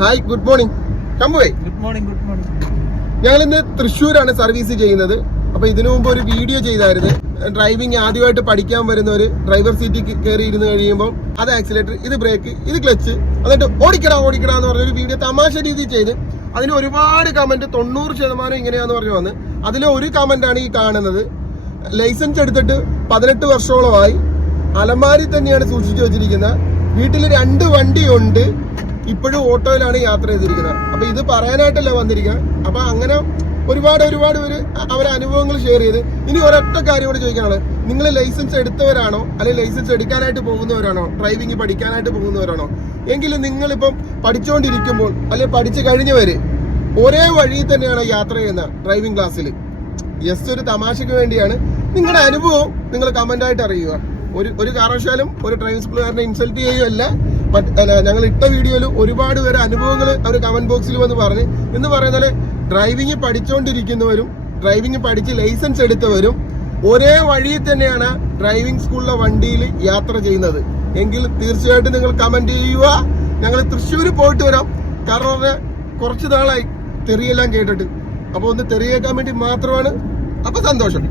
Hi, good morning. കമ്പുവേ. Good morning. ഞങ്ങൾ ഇന്ന് തൃശ്ശൂരാണ് സർവീസ് ചെയ്യുന്നത്. അപ്പൊ ഇതിനു മുമ്പ് ഒരു വീഡിയോ ചെയ്തായിരുന്നു. ഡ്രൈവിംഗ് ആദ്യമായിട്ട് പഠിക്കാൻ വരുന്നവര് ഡ്രൈവർ സീറ്റിൽ കയറി ഇരുന്ന് കഴിയുമ്പോൾ അത് ആക്സിലേറ്റർ, ഇത് ബ്രേക്ക്, ഇത് ക്ലച്ച്, എന്നിട്ട് ഓടിക്കടാ എന്ന് പറഞ്ഞൊരു വീഡിയോ തമാശ രീതിയിൽ ചെയ്ത് അതിന് ഒരുപാട് കമന്റ് 90% ഇങ്ങനെയാന്ന് പറഞ്ഞു വന്ന്. അതിലെ ഒരു കമന്റ് ആണ് ഈ കാണുന്നത്. ലൈസൻസ് എടുത്തിട്ട് 18 വർഷത്തോളമായി, അലമാരി തന്നെയാണ് സൂക്ഷിച്ചു വെച്ചിരിക്കുന്നത്, വീട്ടിൽ 2 വണ്ടിയുണ്ട്, ഇപ്പോഴും ഓട്ടോയിലാണ് യാത്ര ചെയ്തിരിക്കുന്നത്. അപ്പൊ ഇത് പറയാനായിട്ടല്ല വന്നിരിക്കുന്നത്. അപ്പൊ അങ്ങനെ ഒരുപാട് പേര് അവരെ അനുഭവങ്ങൾ ഷെയർ ചെയ്ത്. ഇനി ഒരൊറ്റ കാര്യം കൂടെ ചോദിക്കാനാണ്, നിങ്ങൾ ലൈസൻസ് എടുത്തവരാണോ അല്ലെങ്കിൽ ലൈസൻസ് എടുക്കാനായിട്ട് പോകുന്നവരാണോ, ഡ്രൈവിംഗ് പഠിക്കാനായിട്ട് പോകുന്നവരാണോ? എങ്കിലും നിങ്ങളിപ്പം പഠിച്ചുകൊണ്ടിരിക്കുമ്പോൾ അല്ലെങ്കിൽ പഠിച്ചു കഴിഞ്ഞവര് ഒരേ വഴിയിൽ തന്നെയാണ് യാത്ര ചെയ്യുന്നത് ഡ്രൈവിംഗ് ക്ലാസ്സിൽ. ജസ്റ്റ് ഒരു തമാശക്ക് വേണ്ടിയാണ്. നിങ്ങളുടെ അനുഭവം നിങ്ങൾ കമന്റ് ആയിട്ട് അറിയുക. ഒരു കാരണവശാലും ഒരു ഡ്രൈവിംഗ് സ്കൂളുകാരനെ ഇൻസൾട്ട് ചെയ്യുകയല്ല. ഞങ്ങൾ ഇട്ട വീഡിയോയിൽ ഒരുപാട് പേര് അനുഭവങ്ങൾ അവർ കമന്റ് ബോക്സിൽ വന്ന് പറഞ്ഞു. എന്ന് പറയുന്നത് ഡ്രൈവിംഗ് പഠിച്ചുകൊണ്ടിരിക്കുന്നവരും ഡ്രൈവിംഗ് പഠിച്ച് ലൈസൻസ് എടുത്തവരും ഒരേ വഴിയിൽ തന്നെയാണ് ഡ്രൈവിംഗ് സ്കൂളിലെ വണ്ടിയിൽ യാത്ര ചെയ്യുന്നത്. എങ്കിൽ തീർച്ചയായിട്ടും നിങ്ങൾ കമന്റ് ചെയ്യുക. ഞങ്ങൾ തൃശ്ശൂര് പോയിട്ട് വരാം. കാരണം കുറച്ച് നാളായി തെറിയെല്ലാം കേട്ടിട്ട്. അപ്പൊ ഒന്ന് തെറിയേക്കാൻ വേണ്ടി മാത്രമാണ്. അപ്പൊ സന്തോഷം.